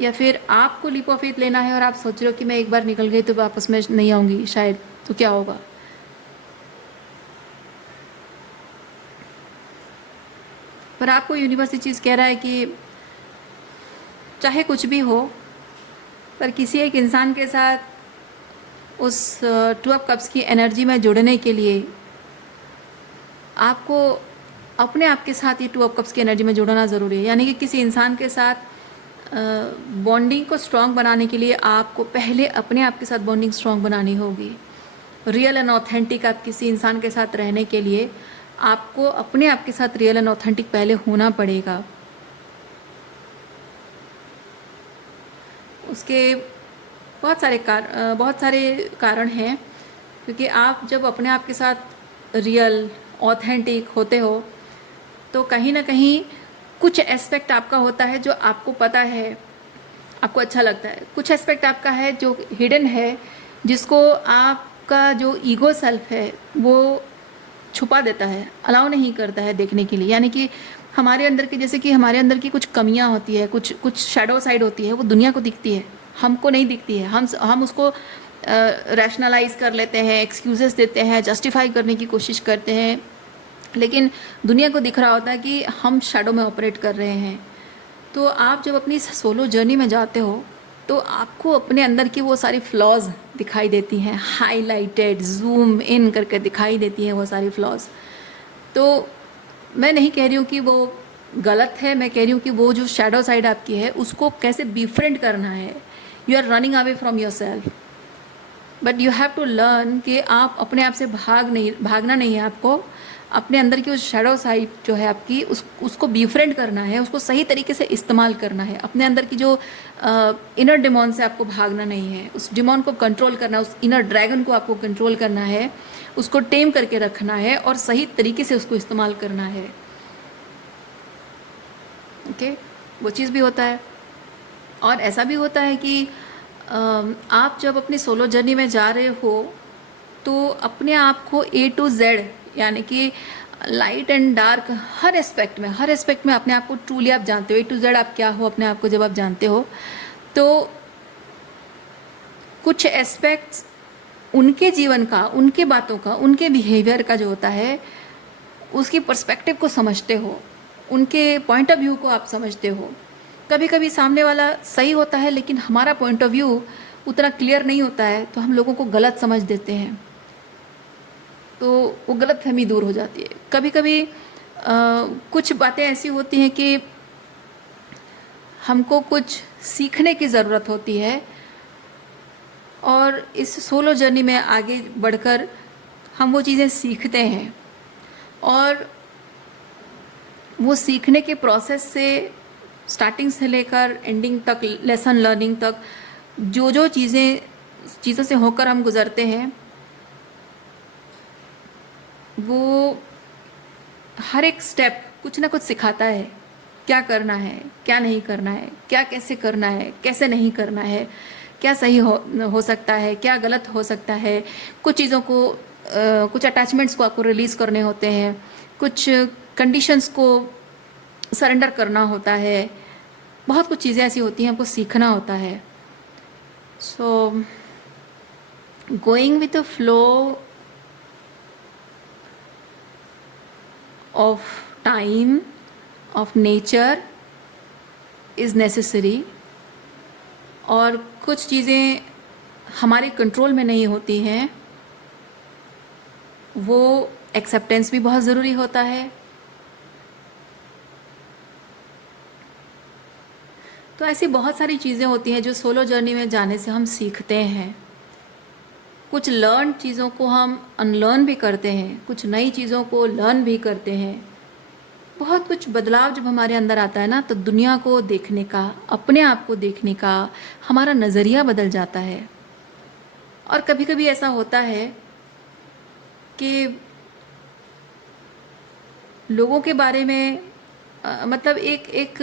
या फिर आपको लीप ऑफ फेथ लेना है और आप सोच रहे हो कि मैं एक बार निकल गई तो वापस मैं नहीं आऊँगी शायद, तो क्या होगा। पर आपको यूनिवर्स ये चीज़ कह रहा है कि चाहे कुछ भी हो, पर किसी एक इंसान के साथ उस 12 कप्स की एनर्जी में जुड़ने के लिए आपको अपने आप के साथ ये 12 कप्स की एनर्जी में जुड़ना ज़रूरी है। यानी कि किसी इंसान के साथ बॉन्डिंग को स्ट्रॉन्ग बनाने के लिए आपको पहले अपने आप के साथ बॉन्डिंग स्ट्रॉन्ग बनानी होगी। रियल एंड ऑथेंटिक आप किसी इंसान के साथ रहने के लिए आपको अपने आप के साथ रियल एंड ऑथेंटिक पहले होना पड़ेगा। उसके बहुत सारे कारण हैं, क्योंकि आप जब अपने आप के साथ रियल ऑथेंटिक होते हो तो कहीं ना कहीं कुछ एस्पेक्ट आपका होता है जो आपको पता है, आपको अच्छा लगता है, कुछ एस्पेक्ट आपका है जो हिडन है, जिसको आपका जो ईगो सेल्फ है वो छुपा देता है, अलाउ नहीं करता है देखने के लिए। यानी कि हमारे अंदर की, जैसे कि हमारे अंदर की कुछ कमियां होती है, कुछ शैडो साइड होती है, वो दुनिया को दिखती है, हमको नहीं दिखती है, हम उसको रैशनलाइज कर लेते हैं, एक्सक्यूजेस देते हैं, जस्टिफाई करने की कोशिश करते हैं, लेकिन दुनिया को दिख रहा होता है कि हम शैडो में ऑपरेट कर रहे हैं। तो आप जब अपनी सोलो जर्नी में जाते हो तो आपको अपने अंदर की वो सारी फ्लॉज दिखाई देती हैं, हाईलाइटेड जूम इन करके दिखाई देती हैं वो सारी फ्लॉज। तो मैं नहीं कह रही हूँ कि वो गलत है, मैं कह रही हूँ कि वो जो शैडो साइड आपकी है उसको कैसे बिफ्रेंड करना है। You are running away from yourself, but you have to learn कि आप अपने आप से भागना नहीं है आपको। अपने अंदर की उस शैडो साइड जो है आपकी उसको बिफ्रेंड करना है, उसको सही तरीके से इस्तेमाल करना है। अपने अंदर की जो इनर डिमॉन से आपको भागना नहीं है, उस डिमॉन को कंट्रोल करना, उस इनर ड्रैगन को आपको कंट्रोल करना है, उसको टेम करके रखना है और सही तरीके से उसको इस्तेमाल करना है। ओके, वो चीज़ भी होता है। और ऐसा भी होता है कि आप जब अपनी सोलो जर्नी में जा रहे हो तो अपने आप को A to Z यानी कि light and dark her aspect में अपने आप को ट्रूली आप जानते हो। A to Z आप क्या हो अपने आप को जब आप जानते हो तो कुछ एस्पेक्ट्स उनके जीवन का, उनके बातों का, उनके बिहेवियर का जो होता है उसकी पर्सपेक्टिव को समझते हो, उनके पॉइंट ऑफ व्यू को आप समझते हो। कभी कभी सामने वाला सही होता है लेकिन हमारा पॉइंट ऑफ व्यू उतना क्लियर नहीं होता है तो हम लोगों को गलत समझ देते हैं, तो वो गलतफहमी दूर हो जाती है। कभी कभी कुछ बातें ऐसी होती हैं कि हमको कुछ सीखने की ज़रूरत होती है और इस सोलो जर्नी में आगे बढ़कर हम वो चीज़ें सीखते हैं और वो सीखने के प्रोसेस से स्टार्टिंग से लेकर एंडिंग तक, लेसन लर्निंग तक जो चीज़ों से होकर हम गुज़रते हैं वो हर एक स्टेप कुछ ना कुछ सिखाता है। क्या करना है, क्या नहीं करना है, क्या कैसे करना है, कैसे नहीं करना है, क्या सही हो सकता है, क्या गलत हो सकता है। कुछ चीज़ों को कुछ अटैचमेंट्स को आपको रिलीज़ करने होते हैं, कुछ कंडीशंस को सरेंडर करना होता है, बहुत कुछ चीज़ें ऐसी होती हैं हमको सीखना होता है। So going with the flow of time, of nature is necessary। और कुछ चीज़ें हमारे कंट्रोल में नहीं होती हैं, वो एक्सेप्टेंस भी बहुत ज़रूरी होता है। तो ऐसी बहुत सारी चीज़ें होती हैं जो सोलो जर्नी में जाने से हम सीखते हैं। कुछ लर्न चीज़ों को हम अनलर्न भी करते हैं, कुछ नई चीज़ों को लर्न भी करते हैं। बहुत कुछ बदलाव जब हमारे अंदर आता है ना तो दुनिया को देखने का, अपने आप को देखने का हमारा नज़रिया बदल जाता है। और कभी कभी ऐसा होता है कि लोगों के बारे में मतलब एक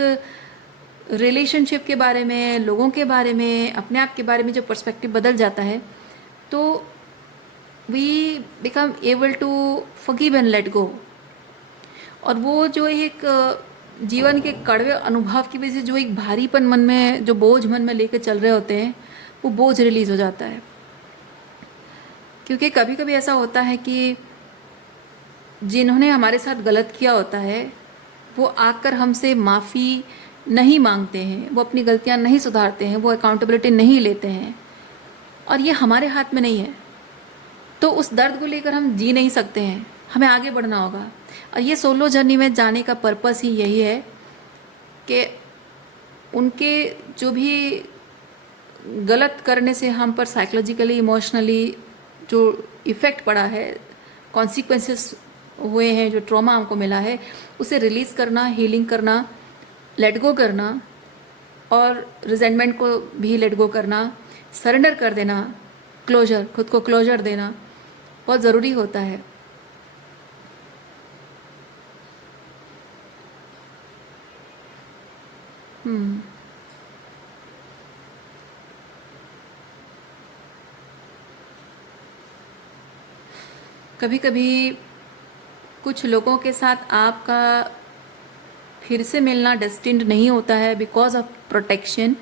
रिलेशनशिप के बारे में, लोगों के बारे में, अपने आप के बारे में जो पर्सपेक्टिव बदल जाता है तो we become able to forgive and let go. और वो जो एक जीवन के कड़वे अनुभव की वजह से जो एक भारीपन मन में, जो बोझ मन में लेकर चल रहे होते हैं, वो बोझ रिलीज़ हो जाता है। क्योंकि कभी कभी ऐसा होता है कि जिन्होंने हमारे साथ गलत किया होता है वो आकर हमसे माफ़ी नहीं मांगते हैं, वो अपनी गलतियां नहीं सुधारते हैं, वो अकाउंटेबिलिटी नहीं लेते हैं और ये हमारे हाथ में नहीं है। तो उस दर्द को लेकर हम जी नहीं सकते हैं, हमें आगे बढ़ना होगा। और ये सोलो जर्नी में जाने का पर्पस ही यही है कि उनके जो भी गलत करने से हम पर साइकोलॉजिकली, इमोशनली जो इफ़ेक्ट पड़ा है, कॉन्सिक्वेंसेस हुए हैं, जो ट्रॉमा हमको मिला है, उसे रिलीज़ करना, हीलिंग करना, लेट गो करना और रिजेंटमेंट को भी लेट गो करना, सरेंडर कर देना, क्लोजर, खुद को क्लोजर देना बहुत ज़रूरी होता है। कभी कभी कुछ लोगों के साथ आपका फिर से मिलना डेस्टिन्ड नहीं होता है बिकॉज ऑफ प्रोटेक्शन,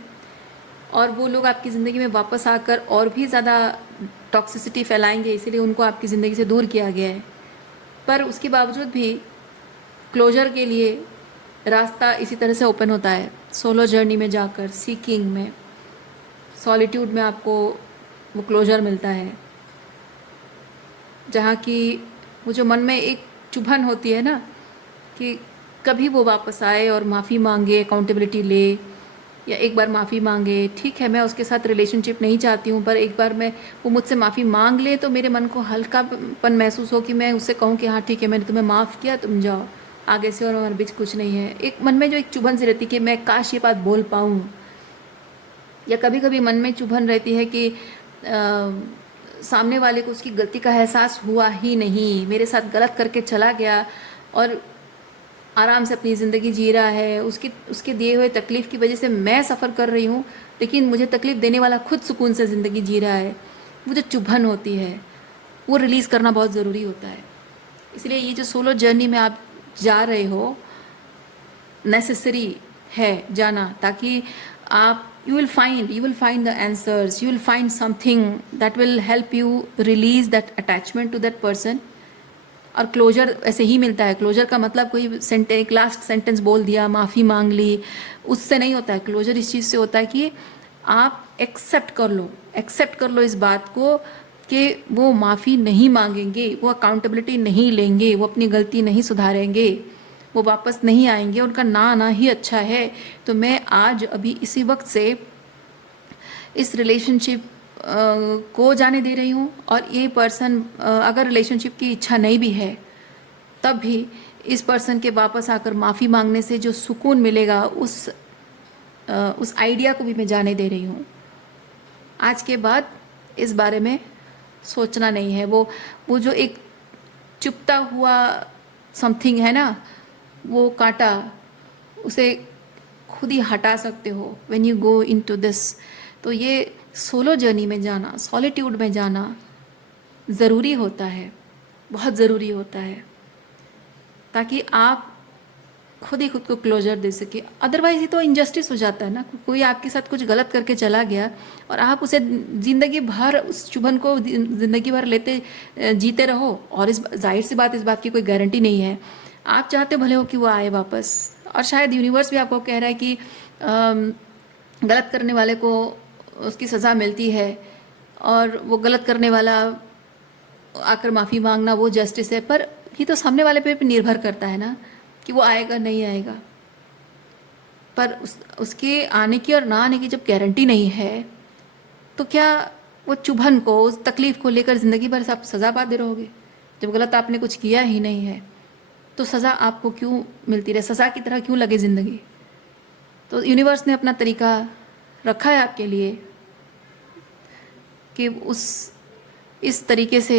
और वो लोग आपकी ज़िंदगी में वापस आकर और भी ज़्यादा टॉक्सिसिटी फैलाएंगे, इसीलिए उनको आपकी ज़िंदगी से दूर किया गया है। पर उसके बावजूद भी क्लोजर के लिए रास्ता इसी तरह से ओपन होता है, सोलो जर्नी में जाकर, सीकिंग में, सॉलिट्यूड में आपको वो क्लोजर मिलता है, जहाँ की वो जो मन में एक चुभन होती है ना कि कभी वो वापस आए और माफ़ी मांगे, अकाउंटेबिलिटी ले, या एक बार माफ़ी मांगे। ठीक है, मैं उसके साथ रिलेशनशिप नहीं चाहती हूँ, पर एक बार मैं वो मुझसे माफ़ी मांग ले तो मेरे मन को हल्कापन महसूस हो कि मैं उससे कहूँ कि हाँ ठीक है, मैंने तुम्हें माफ़ किया, तुम जाओ आगे से और हमारे बीच कुछ नहीं है। एक मन में जो एक चुभन सी रहती है कि मैं काश ये बात बोल पाऊँ, या कभी कभी मन में चुभन रहती है कि सामने वाले को उसकी गलती का एहसास हुआ ही नहीं, मेरे साथ गलत करके चला गया और आराम से अपनी ज़िंदगी जी रहा है, उसके दिए हुए तकलीफ़ की वजह से मैं सफ़र कर रही हूँ, लेकिन मुझे तकलीफ़ देने वाला खुद सुकून से ज़िंदगी जी रहा है। वो जो चुभन होती है वो रिलीज़ करना बहुत ज़रूरी होता है। इसलिए ये जो सोलो जर्नी में आप जा रहे हो, नेसेसरी है जाना, ताकि आप you will find the answers, you will find something that will help you release that attachment to that person। और क्लोजर ऐसे ही मिलता है। क्लोजर का मतलब कोई एक लास्ट सेंटेंस बोल दिया, माफ़ी मांग ली, उससे नहीं होता है। क्लोजर इस चीज़ से होता है कि आप एक्सेप्ट कर लो इस बात को कि वो माफ़ी नहीं मांगेंगे, वो अकाउंटेबिलिटी नहीं लेंगे, वो अपनी गलती नहीं सुधारेंगे, वो वापस नहीं आएंगे, उनका ना आना ही अच्छा है। तो मैं आज अभी इसी वक्त से इस रिलेशनशिप को जाने दे रही हूँ, और ये पर्सन अगर रिलेशनशिप की इच्छा नहीं भी है तब भी इस पर्सन के वापस आकर माफ़ी मांगने से जो सुकून मिलेगा, उस आइडिया को भी मैं जाने दे रही हूँ। आज के बाद इस बारे में सोचना नहीं है। वो जो एक चुपता हुआ समथिंग है ना, वो कांटा, उसे खुद ही हटा सकते हो when you go into this. तो ये सोलो जर्नी में जाना, सॉलिट्यूड में जाना ज़रूरी होता है, बहुत ज़रूरी होता है, ताकि आप खुद ही खुद को क्लोजर दे सके। अदरवाइज ये तो इनजस्टिस हो जाता है ना, कोई आपके साथ कुछ गलत करके चला गया और आप उसे ज़िंदगी भर, उस चुभन को ज़िंदगी भर लेते जीते रहो, और इस जाहिर सी बात, इस बात की कोई गारंटी नहीं है। आप चाहते भले हो कि वो आए वापस, और शायद यूनिवर्स भी आपको कह रहा है कि गलत करने वाले को उसकी सज़ा मिलती है, और वो गलत करने वाला आकर माफ़ी मांगना वो जस्टिस है। पर ये तो सामने वाले पे निर्भर करता है ना कि वो आएगा नहीं आएगा। पर उसके आने की और ना आने की जब गारंटी नहीं है, तो क्या वो चुभन को, उस तकलीफ़ को लेकर ज़िंदगी भर आप सज़ा पाते रहोगे? जब गलत आपने कुछ किया ही नहीं है तो सज़ा आपको क्यों मिलती रहे, सज़ा की तरह क्यों लगे ज़िंदगी? तो यूनिवर्स ने अपना तरीका रखा है आपके लिए कि इस तरीके से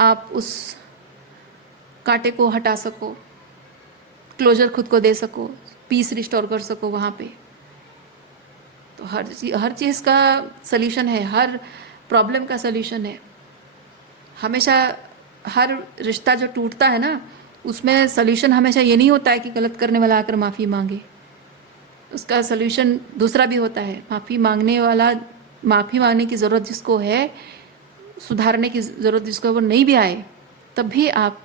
आप उस कांटे को हटा सको, क्लोजर खुद को दे सको, पीस रिस्टोर कर सको वहाँ पे। तो हर चीज़ का सल्यूशन है, हर प्रॉब्लम का सल्यूशन है। हमेशा हर रिश्ता जो टूटता है ना, उसमें सल्यूशन हमेशा ये नहीं होता है कि गलत करने वाला आकर माफ़ी मांगे। उसका सल्यूशन दूसरा भी होता है। माफ़ी मांगने की ज़रूरत जिसको है, सुधारने की ज़रूरत जिसको, वो नहीं भी आए तब भी आप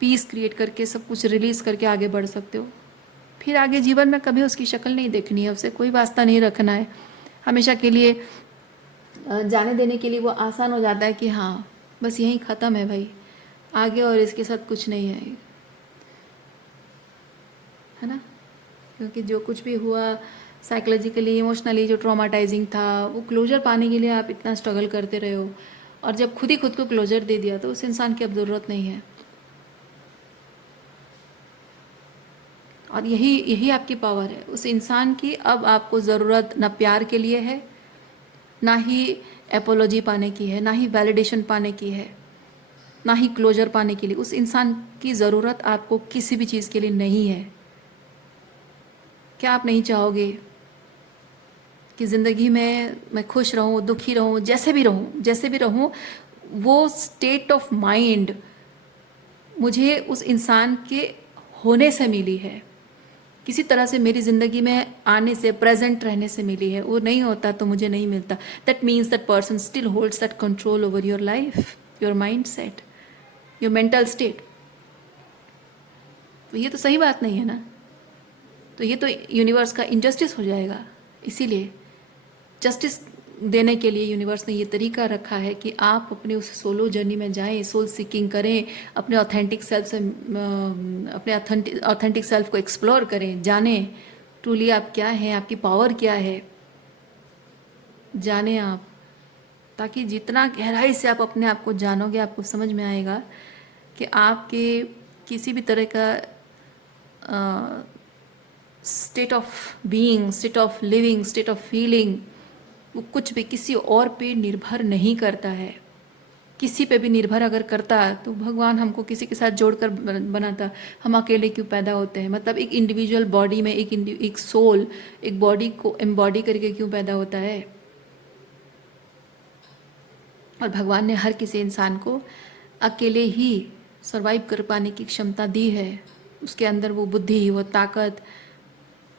पीस क्रिएट करके, सब कुछ रिलीज़ करके आगे बढ़ सकते हो। फिर आगे जीवन में कभी उसकी शक्ल नहीं देखनी है, उससे कोई वास्ता नहीं रखना है। हमेशा के लिए जाने देने के लिए वो आसान हो जाता है कि हाँ बस यहीं ख़त्म है भाई, आगे और इसके साथ कुछ नहीं है ना। क्योंकि जो कुछ भी हुआ साइकोलॉजिकली, इमोशनली जो ट्रॉमाटाइजिंग था, वो क्लोजर पाने के लिए आप इतना स्ट्रगल करते रहे हो, और जब खुद ही खुद को क्लोजर दे दिया तो उस इंसान की अब ज़रूरत नहीं है। और यही आपकी पावर है। उस इंसान की अब आपको ज़रूरत ना प्यार के लिए है, ना ही एपोलॉजी पाने की है, ना ही वैलिडेशन पाने की है, ना ही क्लोजर पाने के लिए। उस इंसान की ज़रूरत आपको किसी भी चीज़ के लिए नहीं है। क्या आप नहीं चाहोगे कि ज़िंदगी में मैं खुश रहूं, दुखी रहूं, जैसे भी रहूं, वो स्टेट ऑफ माइंड मुझे उस इंसान के होने से मिली है। किसी तरह से मेरी ज़िंदगी में आने से, प्रेजेंट रहने से मिली है। वो नहीं होता तो मुझे नहीं मिलता। That means that person still holds that control over your life, your mind set, your mental state. तो ये तो सही बात नहीं है ना। तो ये तो यूनिवर्स का इनजस्टिस हो जाएगा। इसीलिए जस्टिस देने के लिए यूनिवर्स ने ये तरीका रखा है कि आप अपने उस सोलो जर्नी में जाएं, सोल सीकिंग करें, अपने ऑथेंटिक सेल्फ से अपने ऑथेंटिक सेल्फ को एक्सप्लोर करें, जानें ट्रूली आप क्या हैं, आपकी पावर क्या है, जानें आप। ताकि जितना गहराई से आप अपने आप को जानोगे, आपको समझ में आएगा कि आपके किसी भी तरह का state of being, state of living, state of feeling, वो कुछ भी किसी और पे निर्भर नहीं करता है। किसी पे भी निर्भर अगर करता तो भगवान हमको किसी के साथ जोड़कर बनाता। हम अकेले क्यों पैदा होते हैं? मतलब एक इंडिविजुअल बॉडी में एक सोल एक बॉडी को एम्बॉडी करके क्यों पैदा होता है? और भगवान ने हर किसी इंसान को अकेले ही सरवाइव कर पाने की क्षमता दी है। उसके अंदर वो बुद्धि, वो ताकत,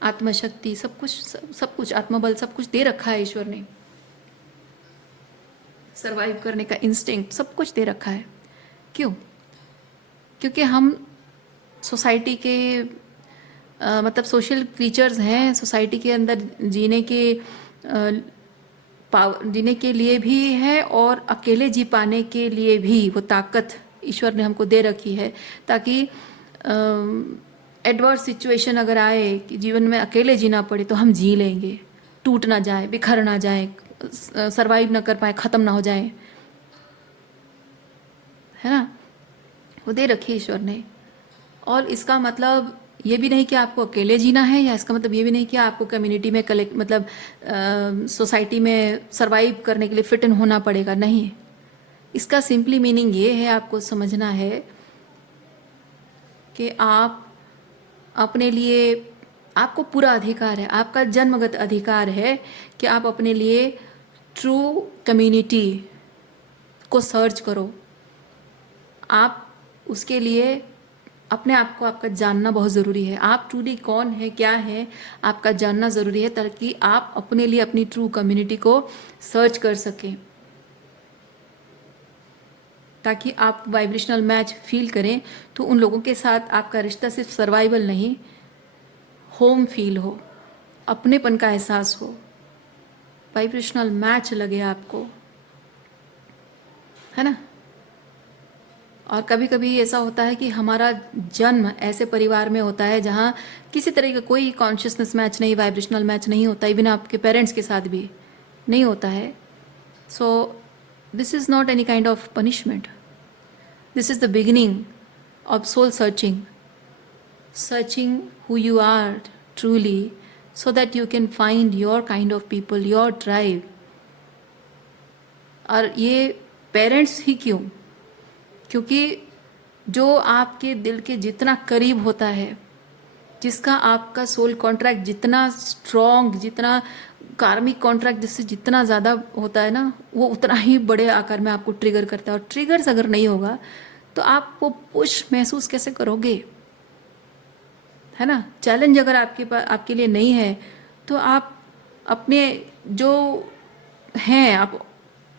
आत्मशक्ति, सब कुछ आत्मबल, सब कुछ दे रखा है ईश्वर ने। सरवाइव करने का इंस्टिंक्ट सब कुछ दे रखा है। क्यों? क्योंकि हम सोसाइटी के मतलब सोशल क्रीचर्स हैं। सोसाइटी के अंदर जीने के लिए भी है और अकेले जी पाने के लिए भी वो ताकत ईश्वर ने हमको दे रखी है, ताकि एडवर्स सिचुएशन अगर आए कि जीवन में अकेले जीना पड़े तो हम जी लेंगे, टूट ना जाए, बिखर ना जाए, सरवाइव ना कर पाए, ख़त्म ना हो जाए, है ना। वो दे रखी ईश्वर ने। और इसका मतलब ये भी नहीं कि आपको अकेले जीना है, या इसका मतलब ये भी नहीं कि आपको कम्युनिटी में सोसाइटी में सरवाइव करने के लिए फिट इन होना पड़ेगा। नहीं, इसका सिंपली मीनिंग ये है, आपको समझना है कि आप अपने लिए, आपको पूरा अधिकार है, आपका जन्मगत अधिकार है कि आप अपने लिए ट्रू कम्युनिटी को सर्च करो। आप उसके लिए अपने आप को आपका जानना बहुत ज़रूरी है। आप ट्रूली कौन है, क्या है, आपका जानना ज़रूरी है, ताकि आप अपने लिए अपनी ट्रू कम्युनिटी को सर्च कर सकें, ताकि आप वाइब्रेशनल मैच फील करें। तो उन लोगों के साथ आपका रिश्ता सिर्फ सर्वाइवल नहीं, होम फील हो, अपनेपन का एहसास हो, वाइब्रेशनल मैच लगे आपको, है ना। और कभी कभी ऐसा होता है कि हमारा जन्म ऐसे परिवार में होता है जहाँ किसी तरह का कोई कॉन्शियसनेस मैच नहीं, वाइब्रेशनल मैच नहीं होता, इवन आपके पेरेंट्स के साथ भी नहीं होता है। So this is not any kind of punishment, this is the beginning of soul searching who you are truly, so that you can find your kind of people, your tribe. और ये parents ही क्यों? क्योंकि जो आपके दिल के जितना करीब होता है, जिसका आपका सोल कॉन्ट्रैक्ट जितना स्ट्रॉन्ग, जितना कार्मिक कॉन्ट्रैक्ट जिससे जितना ज़्यादा होता है ना, वो उतना ही बड़े आकार में आपको ट्रिगर करता है। और ट्रिगर्स अगर नहीं होगा तो आप वो पुश महसूस कैसे करोगे, है ना। चैलेंज अगर आपके लिए नहीं है तो आप अपने जो हैं आप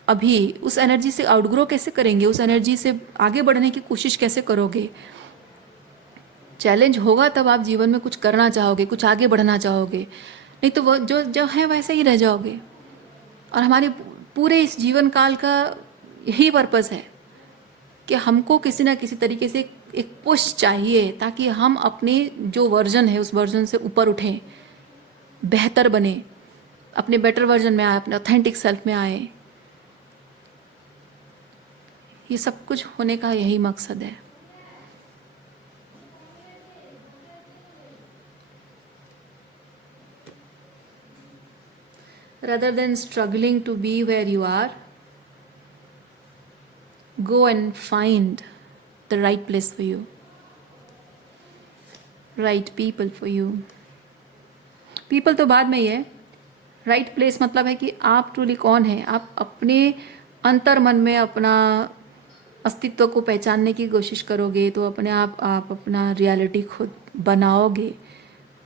अभी उस एनर्जी से आउटग्रो कैसे करेंगे, उस एनर्जी से आगे बढ़ने की कोशिश कैसे करोगे। चैलेंज होगा तब आप जीवन में कुछ करना चाहोगे, कुछ आगे बढ़ना चाहोगे, नहीं तो वो जो जो है वैसे ही रह जाओगे। और हमारे पूरे इस जीवन काल का यही पर्पस है कि हमको किसी ना किसी तरीके से एक पुश चाहिए, ताकि हम अपने जो वर्जन है उस वर्जन से ऊपर उठें, बेहतर बने, अपने बेटर वर्जन में आए, अपने ऑथेंटिक सेल्फ में आए। ये सब कुछ होने का यही मकसद है। Rather than struggling to be where you are, go and find the right place for you, right people for you. People तो बाद में ही है, right place मतलब है कि आप ट्रूली कौन है। आप अपने अंतर मन में अपना अस्तित्व को पहचानने की कोशिश करोगे तो अपने आप अपना रियलिटी खुद बनाओगे।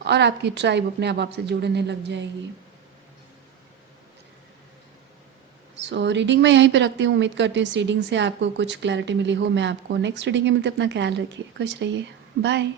और आपकी ट्राइब अपने आप आपसे जुड़ने लग जाएगी। सो रीडिंग मैं यहीं पे रखती हूँ। उम्मीद करती हूँ इस रीडिंग से आपको कुछ क्लैरिटी मिली हो। मैं आपको नेक्स्ट रीडिंग में मिलते, अपना ख्याल रखिए, खुश रहिए, बाय।